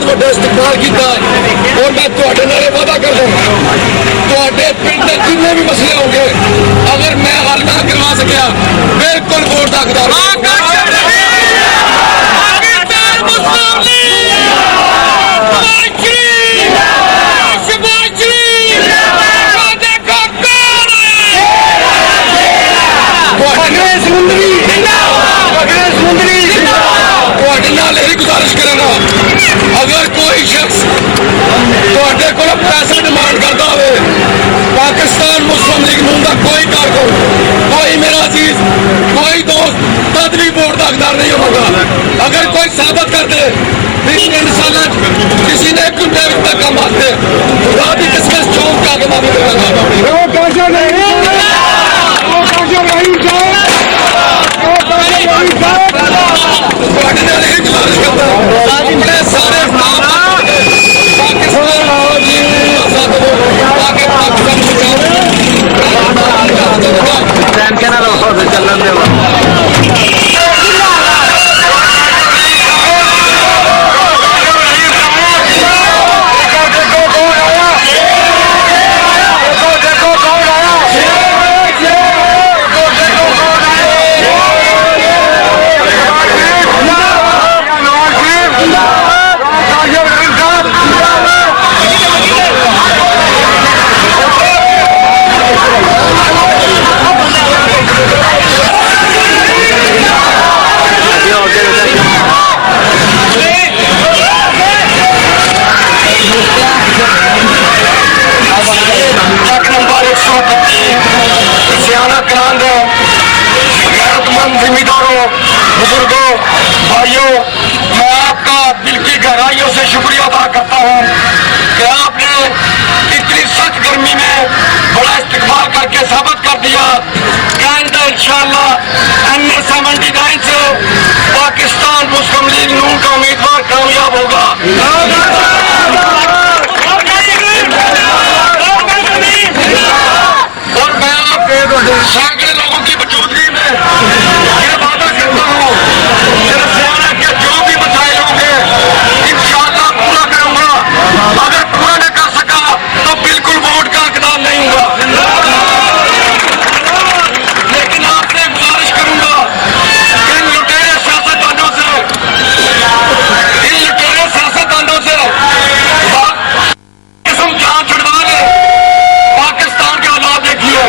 बहुत बड़ा इस्तकबाल किया और मैं तुहाडे नाल वादा करदा तुहाडे पिंड दे जिन्ने भी मसले होंगे अगर मैं हल ना करवा सकिया बिल्कुल वोट दा हकदार गुजारिश करेगा अगर कोई शख्स तुहाडे कोल पैसे डिमांड करता हो पाकिस्तान मुस्लिम लीग नून का कोई कारकुन कोई मेरा अजीज कोई दोस्त तद भी वोट का हकदार नहीं होगा अगर कोई साबित कर दे इन साल किसी ने एक घंटे तक काम आते खुदा भी किसके चौक का आगे माफी अपने सारे बुजुर्गों भाइयों मैं आपका दिल की गहराइयों से शुक्रिया अदा करता हूँ कि आपने इतनी सख्त गर्मी में बड़ा इस्तकबाल करके साबित कर दिया कि आइंदा इंशाअल्लाह NA-79 से पाकिस्तान मुस्लिम लीग नून का उम्मीदवार कामयाब होगा और मैं आपके सैकड़े लोगों की मौजूदगी में ये वादा करता हूँ कि जो भी मसाइल होंगे इंशाअल्लाह पूरा करूंगा अगर पूरा नहीं कर सका तो बिल्कुल वोट का हकदार नहीं होगा लेकिन आपसे गुजारिश करूंगा कि इन लुटेरे सियासतदानों से किस्म जान छुड़वा ले पाकिस्तान के हालात देखिए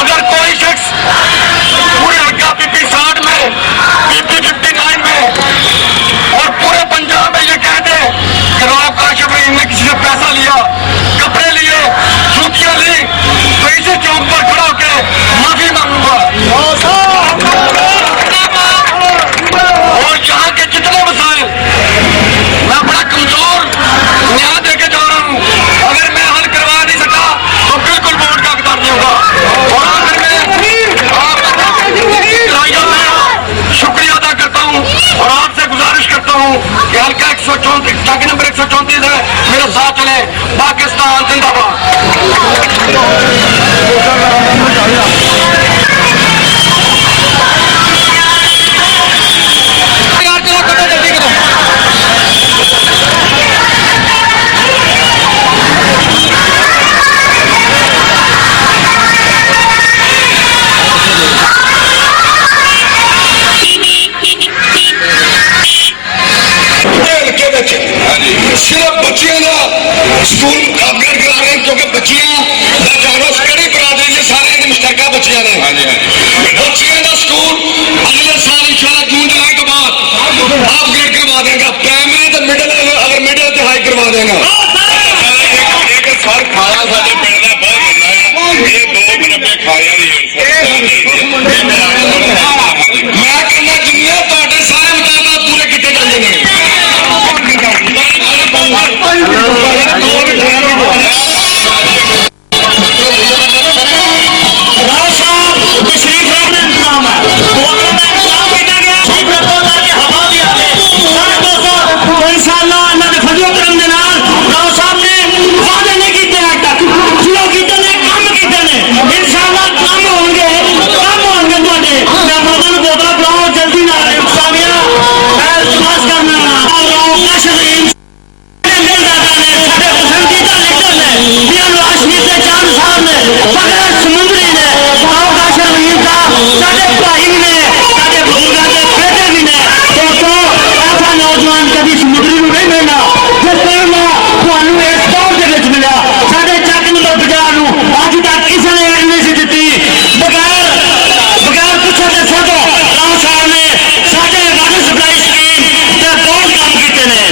अगर कोई शख्स पूरे हल्का PP 60 में PP 59 में और पूरे पंजाब में ये कह दे कि राव काशिफ रहीम ने किसी से पैसा लिया कपड़े लिए जूतियां ली तो इसी चौक पर खड़ा होकर माफी मांगूंगा और यहाँ के जितने मसाइल मैं बड़ा कमजोर न्याय देके जा रहा हूँ अगर मैं हल करवा नहीं सका तो बिल्कुल वोट का हकदार नहीं होगा और आखिर में शुक्रिया अदा करता हूँ और आपसे गुजारिश करता हूँ कि हल्का 134 टाकी नंबर 134 है मेरे साथ चले पाकिस्तान जिंदाबाद सिर्फ बच्चियों का स्कूल अपग्रेड करा रहे हैं क्योंकि बच्चियां कड़ी करा दें ये सारे मुश्तरका बच्चियां ने बच्चियों का स्कूल अगले साल इंशाल्लाह जून जुलाई के बाद अपग्रेड करवा देगा प्राइमरी तो मिडिल अगर मिडिल तो हाई करवा देगा सर खाया साढ़े पिंड का बहुत बड़ा है ये 2 नब्बे खाया मैं कहना जिन्ने सारे मुताबिक पूरे किए जाते हैं हवा दिया कभी समुद्री में नहीं मिलना जिस तरह ਤੁਹਾਨੂੰ ਇਸ ਦੌਰ ਦੇ ਵਿੱਚ ਮਿਲਿਆ ਸਾਡੇ ਚੱਕ ਨੰਬਰ 50 ਨੂੰ ਅੱਜ ਤੱਕ ਕਿਸੇ ਨੇ ਨਹੀਂ ਸੀ ਦਿੱਤੀ ਬਗੈਰ ਪੁੱਛੇ ਤੇ ਸੋਚੋ ਰਾਮ ਸਾਹਿਬ ਨੇ ਸਾਡੇ ਵਾਟਰ ਸਪਲਾਈ ਸਕੀਮ ਤੇ ਬਹੁਤ ਕੰਮ ਕੀਤੇ ਨੇ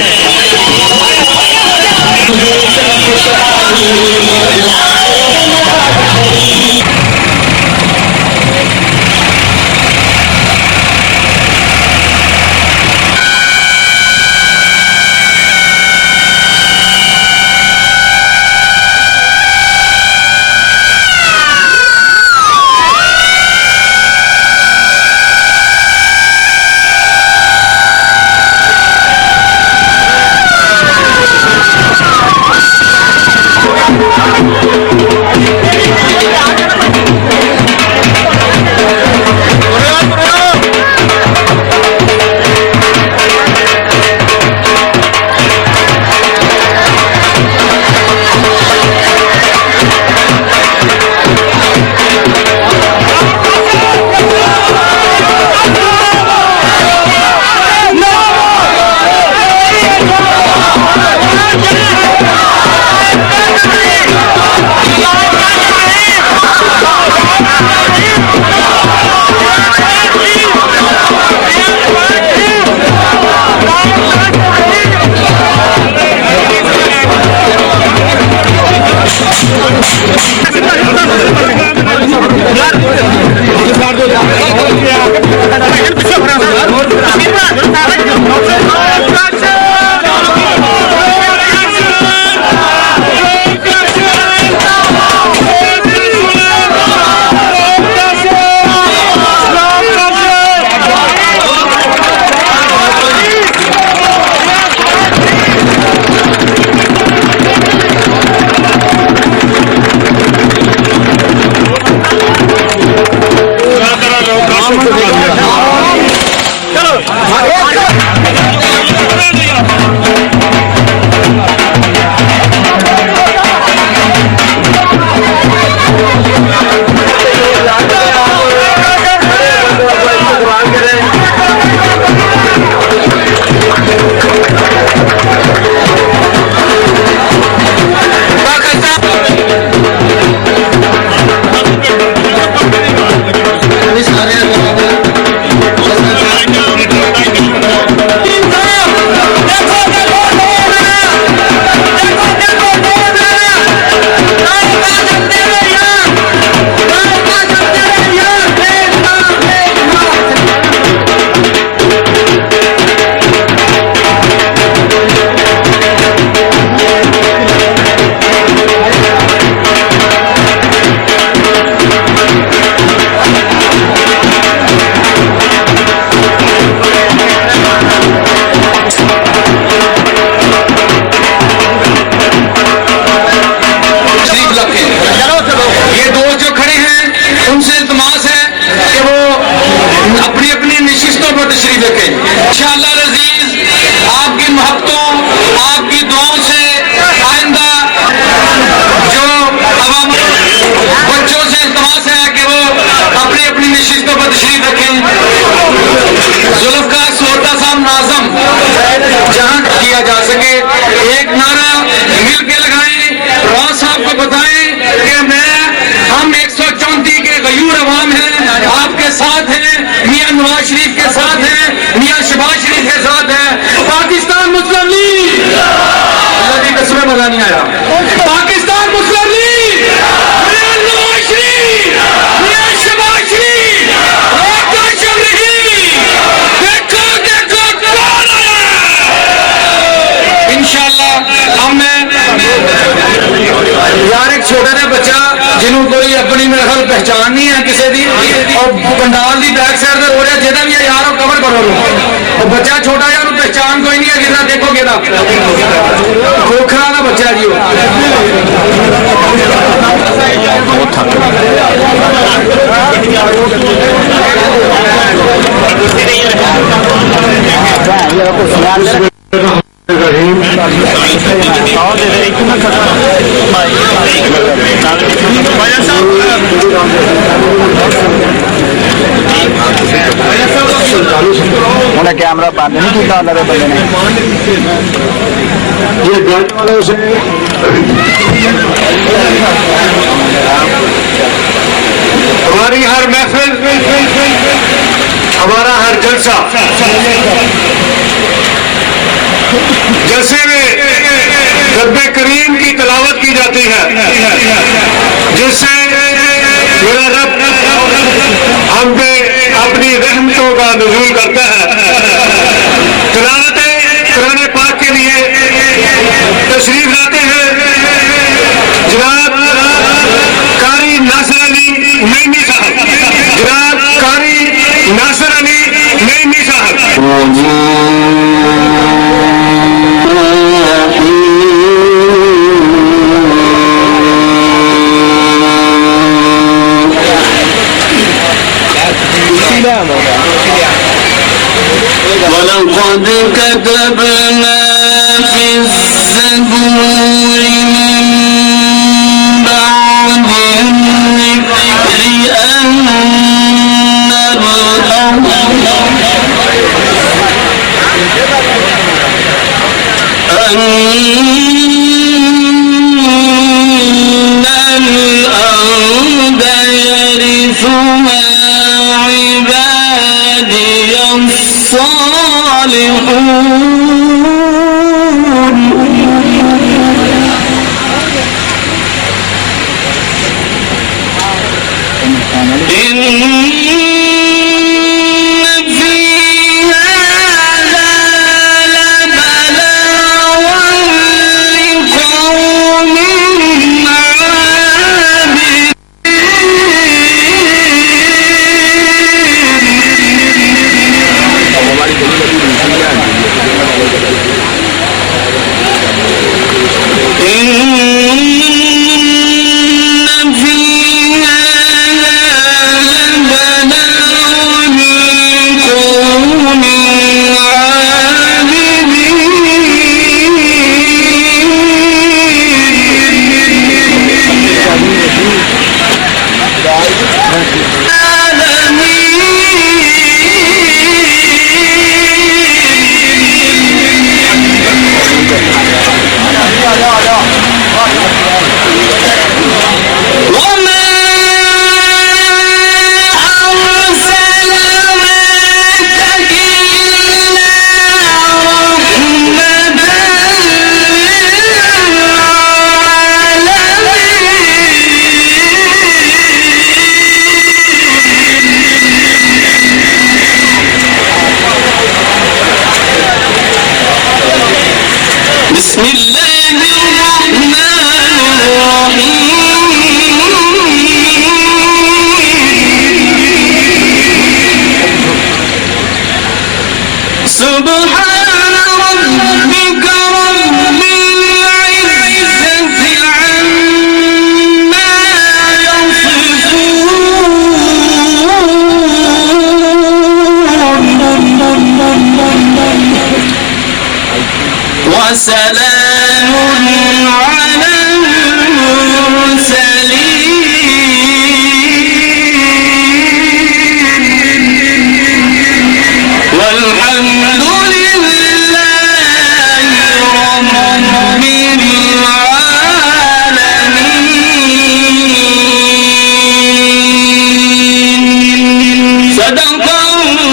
पहचान नहीं है किसी की और पंडाल की बैक साइड से रो रहा जिहदा भी है यार कवर करो और बच्चा छोटा जिहा पहचान कोई नहीं है जिसका देखो किहदा खोखरा का बच्चा जी उन्हें कैमरा بند نہیں کیا اللہ کے بندے نے یہ گانے والوں سے ہماری ہر محفل ہمارا ہر جلسہ جلسے میں رب کریم کی تلاوت کی جاتی ہے جس سے میرا رب ہم پہ اپنی رحمتوں کا نزول کرتا ہے. تلاوت قرآن پاک کے لیے تشریف لاتے ہیں جناب قاری ناصر علی نعیمی صاحب. جناب قاری ناصر علی نعیمی صاحب. وَلَقَدْ كَتَبْنَا فِي الزَّبُورِ مِن بَعْدِ الذِّكْرِ أَنَّ الْأَرْضَ يَرِثُهَا عِبَادِيَ الصَّالِحُونَ. إِنَّ فِي هَذَا لَبَلَاغًا لِقَوْمٍ عَابِدِينَ. بسم الله الرحمن الرحيم. سبحان ربك رب العزة عما يصفون وسلام على المرسلين والحمد لله رب العالمين. صدق الله.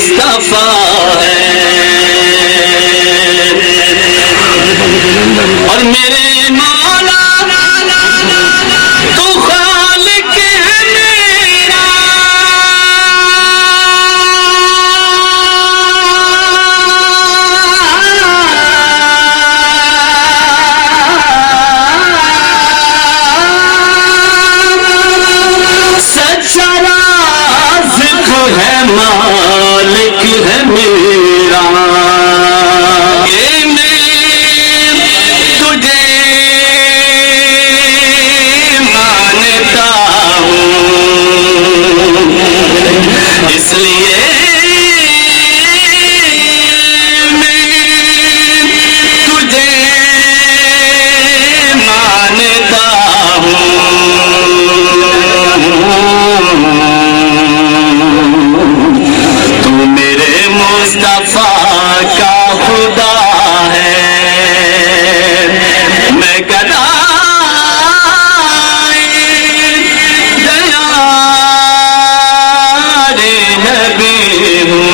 مصطفیٰ ہے اور میرے مولا تو خالق ہے میرا سچا رازق ہے مالک ہے میرا یہ میں تجھے مانتا ہوں اس لیے میں تجھے مانتا ہوں تو میرے مصطفیٰ کا خدا ہے میں گدائے دیار نبی ہوں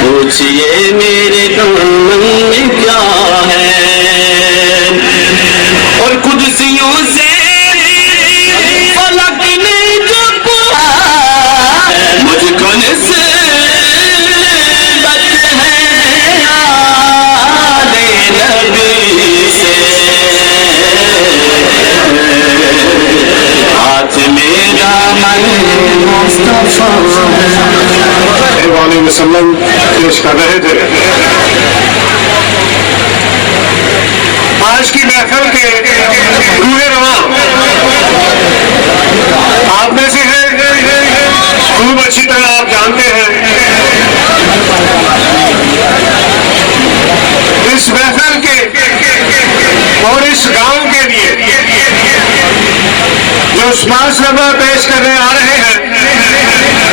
پوچھئے میرے دل میں کیا ہے اور قدسیوں سے فلک نے جو پوچھا مجھ کو نسبت ہے آل نبی سے ہاتھ میرا من مصطفیٰ علیہ وسلم پیش کر رہے تھے. آج کی محفل کے روح رواں آپ میں سے ہے خوب اچھی طرح آپ جانتے ہیں. اس محفل کے اور اس گاؤں کے لیے جو عثمان صاحبہ پیش کرنے آ رہے ہیں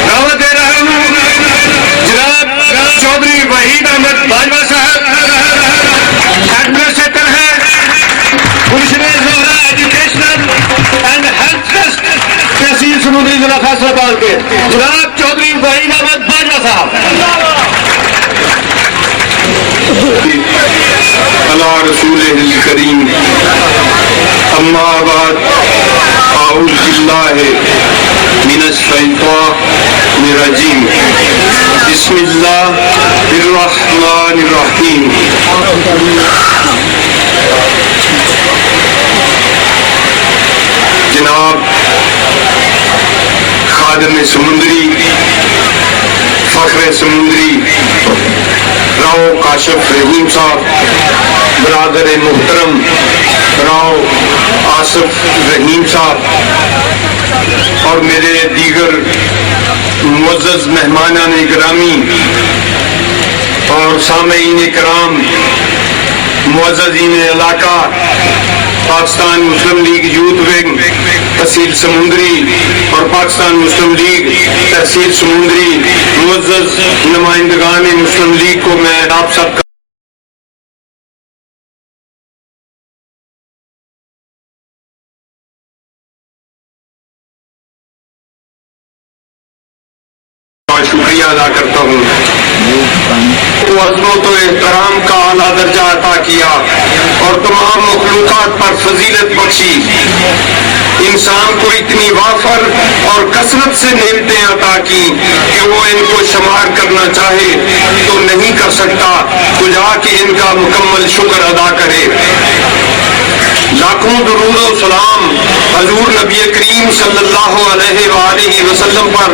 دعوت دے رہا ہوں جناب چودھری وحید احمد باجوہ صاحب ایڈمنسٹریٹر ہیں commissioner Zahra educational and health trust تحصیل سمندری ضلع فیصلہ آباد کے جناب چودھری وحید احمد باجوہ صاحب. اللہ رسول کریم اما بعد اعوذ باللہ من الشیطان الرجیم بسم اللہ الرحمن الرحیم. جناب خادم سمندری فخر سمندری راؤ کاشف رحیم صاحب، برادر محترم راؤ آصف رحیم صاحب اور میرے دیگر معزز مہمانان گرامی اور سامعین کرام، معززین علاقہ، پاکستان مسلم لیگ یوتھ ونگ تحصیل سمندری اور پاکستان مسلم لیگ تحصیل سمندری معزز نمائندگان مسلم لیگ کو میں آپ سب کا شکریہ ادا کرتا ہوں. عظمت و احترام کا اعلیٰ درجہ عطا کیا اور تمام مخلوقات پر فضیلت بخشی. انسان کو اتنی وافر اور کثرت سے نعمتیں عطا کی کہ وہ ان کو شمار کرنا چاہے تو نہیں کر سکتا، کجا کہ ان کا مکمل شکر ادا کرے. لاکھوں درود و سلام حضور نبی کریم صلی اللہ علیہ وآلہ وسلم پر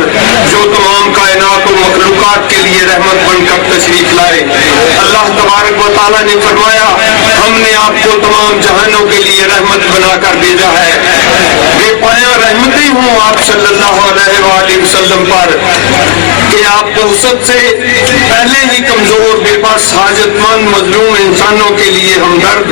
جو تمام کائنات و مخلوقات کے لیے رحمت بن کر تشریف لائے. اللہ تبارک و تعالیٰ نے فرمایا ہم نے آپ کو تمام جہانوں کے لیے رحمت بنا کر بھیجا ہے. بے پایا رحمتیں ہوں آپ صلی اللہ علیہ وآلہ وسلم پر کہ آپ وسعت سے پہلے ہی کمزور، بے بس، حاجت مند، مظلوم انسانوں کے لیے ہمدرد،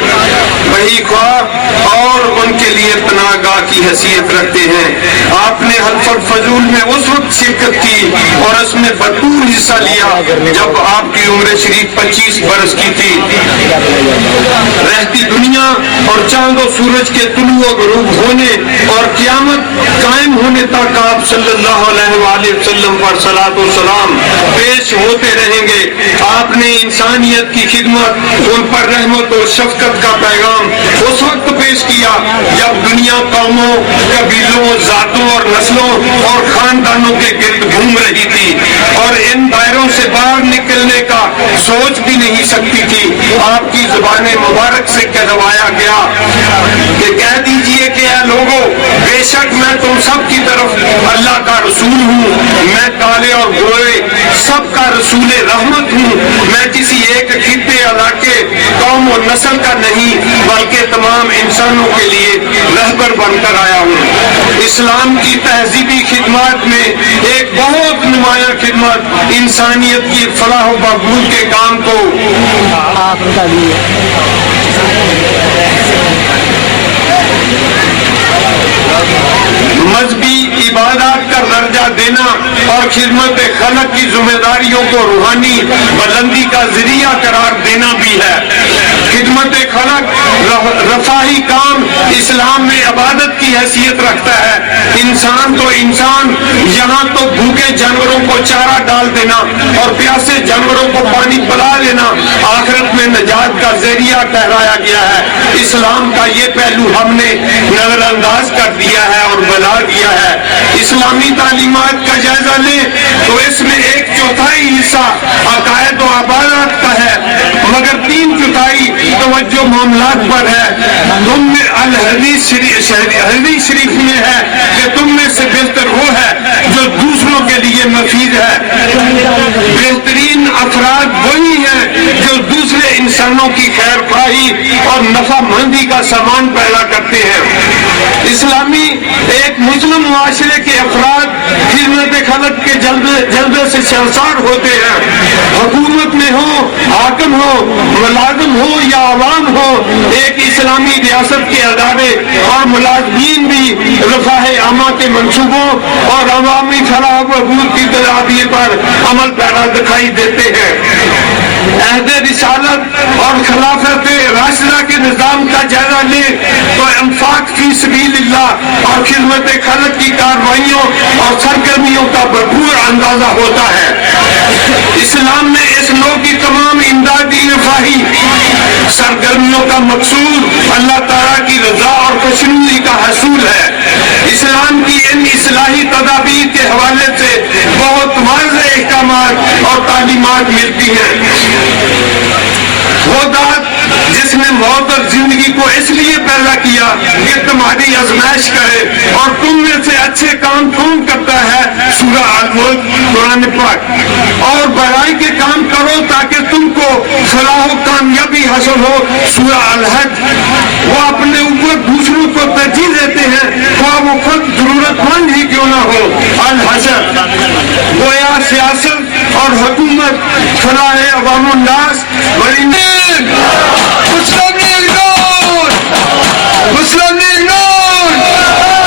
وہی خواہ اور ان کے لیے پناہ گاہ کی حیثیت رکھتے ہیں. آپ نے حلف الفضول میں اس وقت شرکت کی اور اس میں بھرپور حصہ لیا جب آپ کی عمر شریف 25 برس کی تھی. دنیا اور چاند و سورج کے طلوع و غروب ہونے اور قیامت قائم ہونے ہونے تک آپ صلی اللہ علیہ وآلہ وسلم پر صلاۃ و سلام پیش ہوتے رہیں گے. آپ نے انسانیت کی خدمت، ان پر رحمت و شفقت کا پیغام اس وقت پیش کیا جب دنیا قوموں، قبیلوں، ذاتوں اور نسلوں اور خاندانوں کے گرد گھوم رہی تھی اور ان دائروں سے باہر نکلنے کا سوچ بھی نہیں سکتی تھی. آپ کی زبان مبارک سے کہلوایا گیا کہ کہہ دیجئے کہ اے لوگوں، بے شک میں تم سب کی طرف اللہ کا رسول ہوں. میں کالے اور گورے سب کا رسول رحمت ہوں. میں کسی ایک خطے، علاقے، قوم و نسل کا نہیں بلکہ تمام انسانوں کے لیے رہبر بن کر آیا ہوں. اسلام کی تہذیبی خدمات میں ایک بہت نمایاں خدمت انسانیت کی فلاح و بہبود کے کام کو مذہبی عبادات کا درجہ دینا اور خدمت خلق کی ذمہ داریوں کو روحانی بلندی کا ذریعہ قرار دینا بھی ہے. خدمت خلق رفاہی کام اسلام میں عبادت کی حیثیت رکھتا ہے. انسان تو انسان، یہاں تو بھوکے جانوروں کو چارہ ڈال دینا اور پیاسے جانوروں کو پانی پلا لینا آخرت میں نجات کا ذریعہ ٹھہرایا گیا ہے. اسلام کا یہ پہلو ہم نے نظر انداز کر دیا ہے اور بلا دیا ہے. اسلامی تعلیمات کا جائزہ لیں تو اس میں 1/4 حصہ عقائد و عبادات کا ہے، مگر 3/4 توجہ معاملات پر ہے. تم میں الحدیث شریف میں ہے کہ تم میں سے بہتر وہ ہے جو دوسروں کے لیے مفید ہے. بہترین افراد وہی ہیں جو دوسرے انسانوں کی خیر خواہی اور نفع مندی کا سامان پیدا کرتے ہیں. اسلامی ایک مسلم معاشرے کے افراد خدمت خلق کے جلدے سے سرشار ہوتے ہیں. حکومت میں ہو، حاکم ہو، ملازم ہو یا عوام ہو، ایک اسلامی ریاست کے ادارے اور ملازمین بھی رفاہ عامہ کے منصوبوں اور عوامی فلاح و بہبود کی تدابیر پر عمل پیرا دکھائی دیتے ہیں. عہد رسالت اور خلافت راشدہ کے نظام کا جائزہ لیں تو انفاق فی سبیل اللہ اور خدمت خلق کی کارروائیوں اور سرگرمیوں کا بھرپور اندازہ ہوتا ہے. اسلام میں اس نوع کی تمام امدادی رفاہی سرگرمیوں کا مقصود اللہ تعالیٰ کی رضا اور خوشنودی کا حصول ہے. اسلام کی ان اصلاحی تدابیر کے حوالے سے بہت واضح احکامات اور تعلیمات ملتی ہیں. وہ ذات جس نے موت اور زندگی کو اس لیے پیدا کیا کہ تمہاری آزمائش کرے اور تم میں سے اچھے کام کون کرتا ہے، سورہ الملک قرآن پاک. اور برائی کے کام کرو تاکہ تم کو فلاح و کامیابی حاصل ہو، سورہ الحج. وہ اپنے اوپر دوسروں کو ترجیح دیتے ہیں خواہ وہ خود ضرورت مند ہی کیوں نہ ہو، الحشر. گویا سیاست اور حکومت فلاح عوام الناس مسلم لیگ نون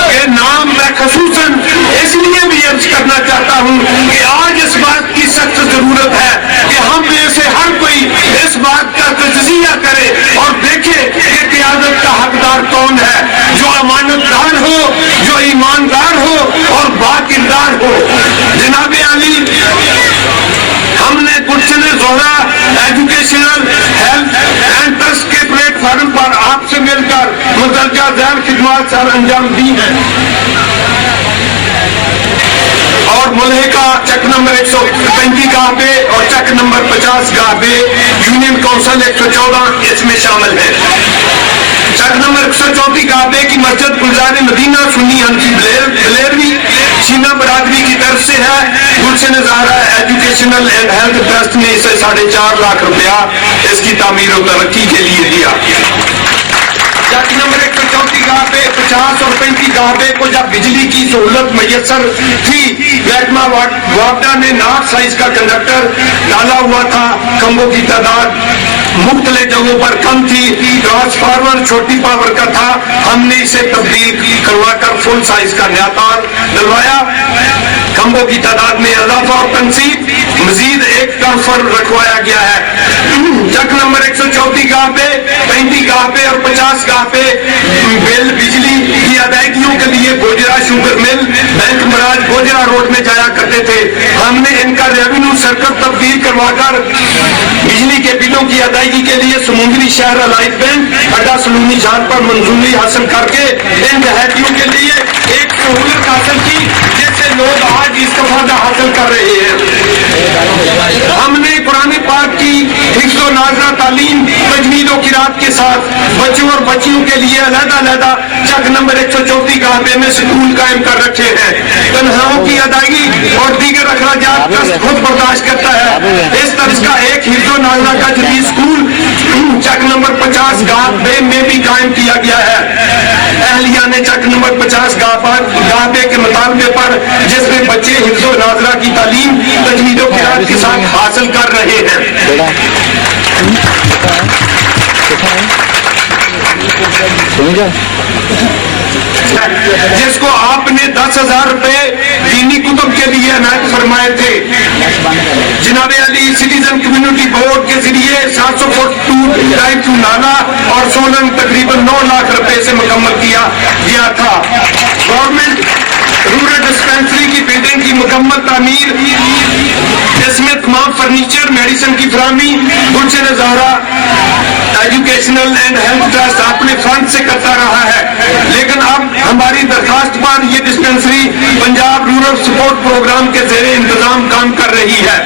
کے نام میں خصوصاً اس لیے بھی عرض کرنا چاہتا ہوں کہ آج اس بات کی سخت ضرورت ہے کہ ہم میں سے ہر کوئی اس بات کا تجزیہ کرے اور دیکھے کہ قیادت کا حقدار کون ہے، جو امانت دار ہو، جو ایماندار ہو اور باکردار ہو. جناب علی، ہم نے Gulshan Zahra educational health and trust کے پلیٹ فارم پر آپ سے مل کر مندرجہ ذیل خدمات سر انجام دی ہیں اور ملحقہ چک نمبر 135 گاہ پہ اور چک نمبر 50 گاہ پہ یونین کونسل 114 اس میں شامل ہے. چک نمبر 134 گاہ پہ کی مسجد گلزار مدینہ سنی حنفی بلیروی چینا برادری کی طرف سے ہے. Gulshan Zahra educational and health trust نے اسے 4.5 لاکھ روپیہ اس کی تعمیر و ترقی کے لیے دیا. چک نمبر 134 گاہ پہ 50 اور 35 گاہ پہ کو جب بجلی کی سہولت میسر تھی، محکمہ واپڈا نے نارتھ سائز کا کنڈکٹر ڈالا ہوا تھا. کھمبوں کی تعداد مختلف جگہوں پر کم تھی، ٹرانسفارمر چھوٹی پاور کا تھا. ہم نے اسے تبدیل کروا کر فل سائز کا نیا تار ڈلوایا. کھمبوں کی تعداد میں اضافہ اور تنصیب، مزید ایک ٹرانسفر رکھوایا گیا ہے. چک نمبر 134 گاہ پہ 35 گاہ پہ اور 50 گاہ پہ بل بجلی کی ادائیگیوں کے لیے लिए गोजरा शुगर मिल, बैंक महाराज गोजरा रोड में जाया करते थे। हमने इनका रेवेन्यू सर्कल तब्दील करवाकर बिजली के बिलों की अदायगी के लिए समुद्री शहर अलाइट बैंक अड्डा सलूनी झार पर मंजूरी हासिल करके इन देहातियों के लिए एक सहूलत हासिल की, जिससे लोग आज इस्तेफादा हासिल कर रहे हैं। हमने कुरान पाक की हिफ्ज़ व नाज़रा तालीम तजवीद व किरात के साथ बच्चों और बच्चियों के लिए अलग-अलग चक नंबर 134 गाहबे में स्कूल कायम कर रखे हैं। तनख्वाहों की अदायगी और दीगर अखराजात ट्रस्ट खुद बर्दाश्त करता है। इस तरह का एक हिफ्ज़ व नाज़रा का जदीद स्कूल चक नंबर 50 गाहबे में भी कायम किया गया है। अहलिया ने चक नंबर 50 गाहबे के मुतालबे पर, जिसमें बच्चे हिफ्ज़ व नाज़रा की तालीम तजवीद व किरात के साथ हासिल कर रहे हैं, जिसको आपने 10,000 रुपए दीनी कुतुब के लिए अनायत फरमाए थे। जनाब अली सिटीजन कम्युनिटी बोर्ड के जरिए 700 फुट ड्राइव टू नाला और सोलन तकरीबन 9 लाख रुपए से मुकम्मल किया गया था। गवर्नमेंट रूरल डिस्पेंसरी की बिल्डिंग की मुकम्मल तामीर, जिसमें तमाम फर्नीचर, मेडिसिन की फराहमी Gulshan Zahra educational and health trust अपने फंड से करता रहा है। लेकिन अब हमारी दरखास्त पर यह dispensary Punjab rural support program के ज़ेरे इंतजाम काम कर रही है।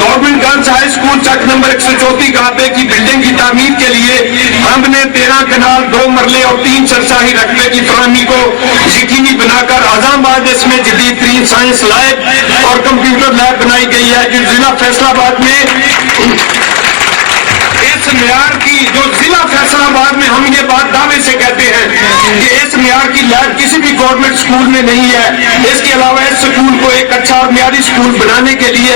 गवर्नमेंट गर्ल्स हाई स्कूल चक नंबर 134 गाहबे की बिल्डिंग की तामीर के लिए हमने 13 कनाल 2 मरले और 3 सरसाही रकबे की फराहमी को यकीनी बनाकर आज़ामाबाद इसमें जदीद तरीन साइंस लैब और कंप्यूटर लैब बनाई गई है, जो जिला फैसलाबाद में इस मियार की, जो जिला फैसलाबाद में हम ये बात दावे से कहते हैं कि इस मियार की लैब किसी भी गवर्नमेंट स्कूल में नहीं है। इसके अलावा इस स्कूल को एक अच्छा और मियारी स्कूल बनाने के लिए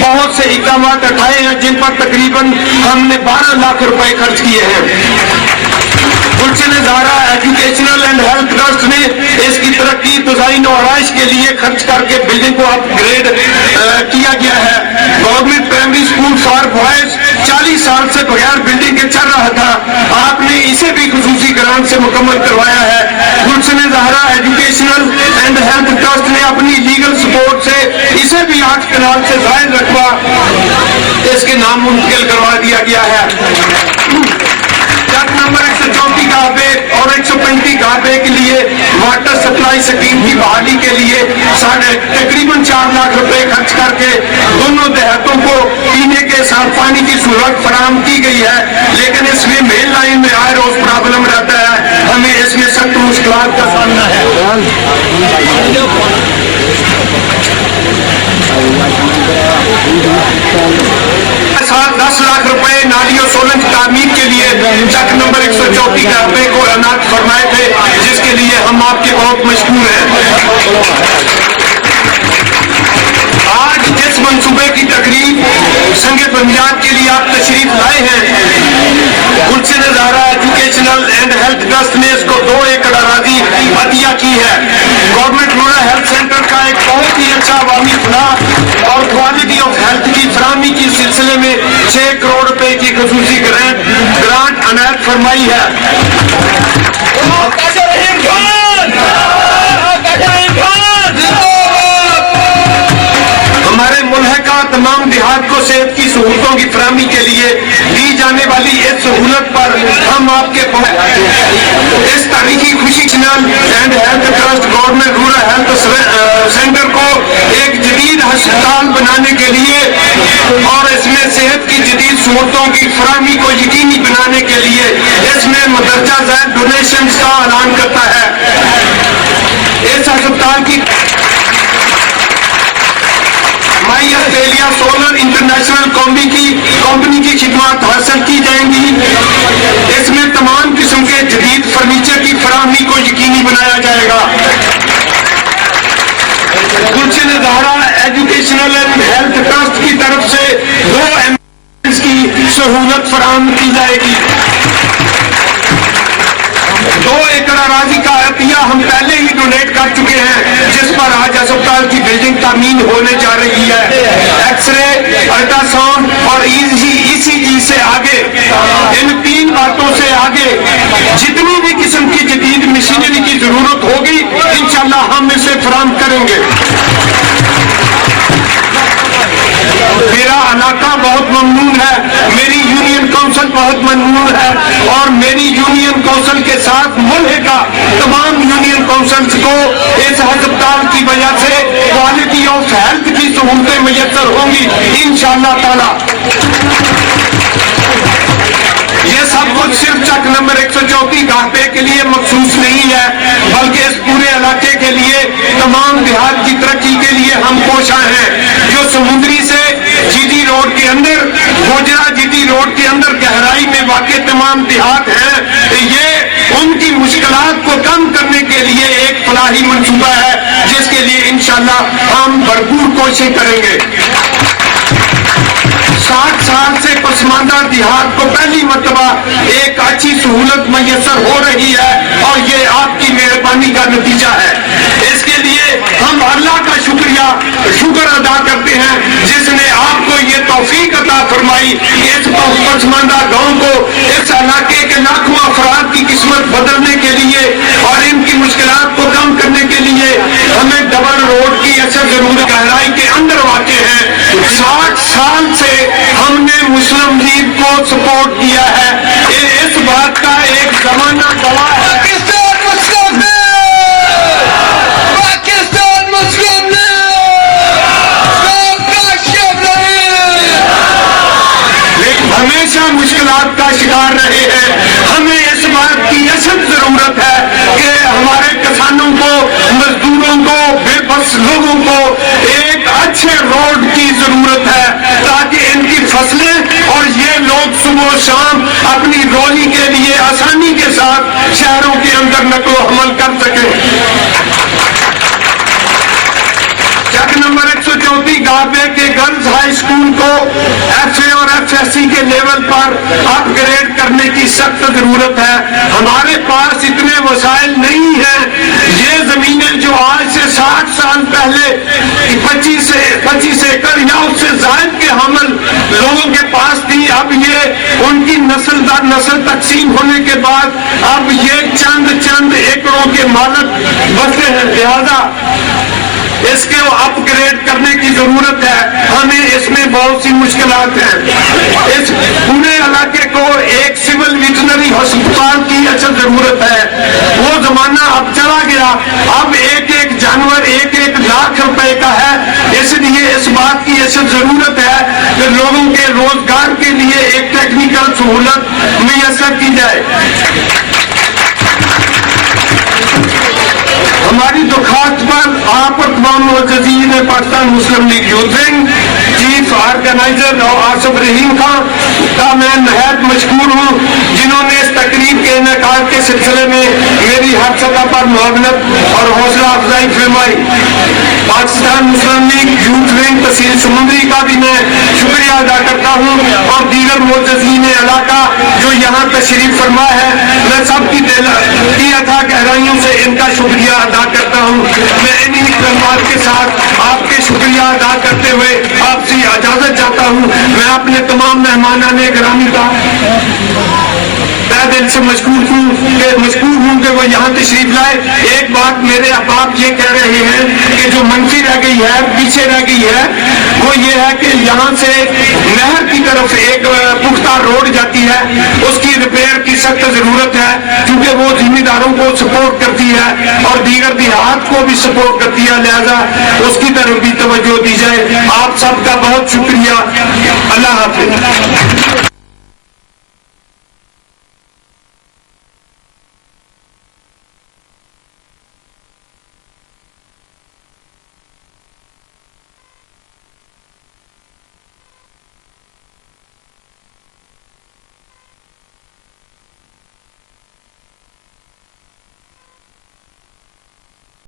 बहुत से इक़दाम उठाए हैं, जिन पर तकरीबन हमने 12 लाख रुपए खर्च किए हैं। Gulshan Zahra educational and health trust ने इसकी तरक्की, डिजाइन और आराइश के लिए खर्च करके बिल्डिंग को अपग्रेड किया गया है। Government primary school for boys 40 साल से बगैर बिल्डिंग के चल रहा था, आपने इसे भी खुसूसी ग्रांट से मुकम्मल करवाया है। Gulshan Zahra educational and health trust ने अपनी लीगल सपोर्ट से इसे भी 8 कनाल से जायद रकबा इसके नाम मुंतकिल करवा दिया गया है। चक नंबर 134 गाहबे और 135 गाहबे के लिए वाटर सप्लाई स्कीम की बहाली के लिए तकरीबन 4 लाख रुपए खर्च करके दोनों देहातों को पीने के साफ पानी की सहूलत फराहम की गई है। लेकिन इसमें मेन लाइन में आए रोज प्रॉब्लम रहता है, हमें इसमें सख्त मुश्किलात का सामना है। 10 लाख रुपए नालियों सोलन की तामीर के लिए चक नंबर 134 गाहबे को अनायत फरमाए थे, जिसके लिए हम आपके बहुत मशहूर हैं। आज जिस मंसूबे की तकरीब संग पंजाब के लिए आप तशरीफ लाए हैं, Gulshan Zahra educational and health trust ने इसको 2 एकड़ अराजी अतिया की है। गवर्नमेंट रूरल हेल्थ सेंटर का एक बहुत ही अच्छा अवामी फलाह और क्वालिटी ऑफ हेल्थ की फराहमी के सिलसिले में 6 करोड़ रुपए की खसूसी ग्रांट अनायत फरमाई है। हमारे मुल्क का तमाम देहात को सेहत की सहूलतों की फराहमी के लिए दी जाने वाली इस सहूलत पर हम आपके इस तारीखी खुशी and health trust government rural health centre को एक जदीद अस्पताल बनाने के लिए और इसमें सेहत की जदीद सहूलतों की फराहमी को यकीनी बनाने के लिए इसमें मदरजा ज़ैद डोनेशन का ऐलान करता है। इस अस्पताल की माई ऑस्ट्रेलिया सोलर इंटरनेशनल कंपनी की खिदमत हासिल की जाएंगी। इसमें तमाम किस्म के जदीद फर्नीचर की फराहमी को यकीनी बनाया जाएगा। Gulshan Zahra educational and health trust की तरफ से 2 एम्बुलेंस की सहूलत फराहम की जाएगी। 2 एकड़ अराजी का अतिया हम पहले ही डोनेट कर चुके हैं, जिस पर आज अस्पताल की बिल्डिंग तामीर होने जा रही है। एक्सरे, अल्ट्रासाउंड और ECG से आगे, इन 3 बातों से आगे जितनी भी किस्म की जदीद मशीनरी की जरूरत फराहम करेंगे। मेरा इलाका बहुत ममनून है, मेरी यूनियन काउंसिल बहुत ममनून है, और मेरी यूनियन काउंसिल के साथ मुल्क का तमाम यूनियन काउंसिल्स को इस अस्पताल की वजह से क्वालिटी ऑफ हेल्थ की सहूलतें मैसर होंगी इंशाअल्लाह ताला। ये सब कुछ सिर्फ चक नंबर 134 गाहपे के लिए मखसूस नहीं है, बल्कि इस पूरे इलाके के लिए, तमाम देहात की तरक्की के लिए हम कोशा हैं। जो समुद्री से जीटी रोड के अंदर, गोजरा जीटी रोड के अंदर गहराई में वाक़ तमाम देहात हैं, ये उनकी मुश्किलात को कम करने के लिए एक फलाही मंसूबा है, जिसके लिए इंशाअल्लाह हम भरपूर कोशिश करेंगे। 60 साल से पसमानदा देहात को पहली मरतबा एक अच्छी सहूलत मैसर हो रही है, और ये आपकी मेहरबानी का नतीजा है। इसके लिए हम अल्लाह का शुक्र अदा करते हैं, जिसने आपको ये तौफीक अता फरमाई कि इस पसमानदा गांव को, इस इलाके के लाखों अफराद की किस्मत बदलने के लिए और इनकी मुश्किलात को कम करने के लिए हमें डबल रोड की असल जरूरत गहराई के अंदर वाक़ है। 60 साल से हमने मुस्लिम लीग को सपोर्ट किया है, इस बात का एक जमाना गवाह है। हमेशा मुश्किलात का शिकार रहे हैं। हमें इस बात की अशद जरूरत है कि हमारे किसानों को, मजदूरों को, बेबस लोगों को एक अच्छे रोड की जरूरत है, ताकि इनकी फसलें और ये लोग सुबह शाम अपनी रोजी के लिए आसानी के साथ शहरों के अंदर नकलो हमल कर सकें। चक नंबर 134 गाहपे के गर्ल्स हाई स्कूल को FA और FSC के लेवल पर अपग्रेड करने की सख्त जरूरत है। हमारे पास इतने वसाइल नहीं हैं। ये जमीनें जो आज से 60 साल पहले 25 एकड़ या उससे ज्यादा के हमल लोगों के पास थी, अब ये उनकी नस्ल दर नस्ल तकसीम होने के बाद अब ये चंद एकड़ों के मालिक बचते हैं। लिहाजा इसके अपग्रेड करने की जरूरत है। हमें इसमें बहुत सी मुश्किलात हैं। इस पूरे इलाके को एक सिविल वेटनरी अस्पताल की अच्छा जरूरत है। वो जमाना अब चला गया, अब एक जानवर 1 लाख रुपए का है। इसलिए इस बात की ऐसी जरूरत है कि लोगों के रोजगार के लिए एक टेक्निकल सहूलत मैसर की जाए। हमारी दरख्वास्त पर आप ने Pakistan Muslim League youth wing chief organizer और आसिफ रहीम खान का मैं नहायत मशकूर हूँ, जिन्होंने इस तकरीब के इनेकाद के सिलसिले में मेरी हर सतह पर मुआवनत और हौसला अफजाई फरमाई। पाकिस्तान मुस्लिम लीग यूथ विंग तहसील समुद्री का भी मैं शुक्रिया अदा करता हूँ, और दीगर मुअज़्ज़िज़ीन इलाका जो यहाँ तशरीफ फरमा है, मैं सबकी अथा गहराइयों से इनका शुक्रिया अदा करता हूँ। मैं इन्हीं कलमात के साथ आपके शुक्रिया अदा करते हुए आपसे इजाजत चाहता हूँ। मैं अपने तमाम मेहमानाने गिरामी का दिल से मशकूर हूँ कि वो यहाँ तशरीफ लाए। एक बात मेरे अहबाब ये कह रहे हैं कि जो मनफी रह गई है, पीछे रह गई है, वो ये है कि यहाँ से नहर की तरफ एक पुख्ता रोड जाती है, उसकी रिपेयर की सख्त जरूरत है, क्योंकि वो जिम्मेदारों को सपोर्ट करती है और दीगर देहात को भी सपोर्ट करती है। लिहाजा उसकी तरफ भी तवज्जो दी जाए। आप सबका बहुत शुक्रिया। अल्लाह हाफिज।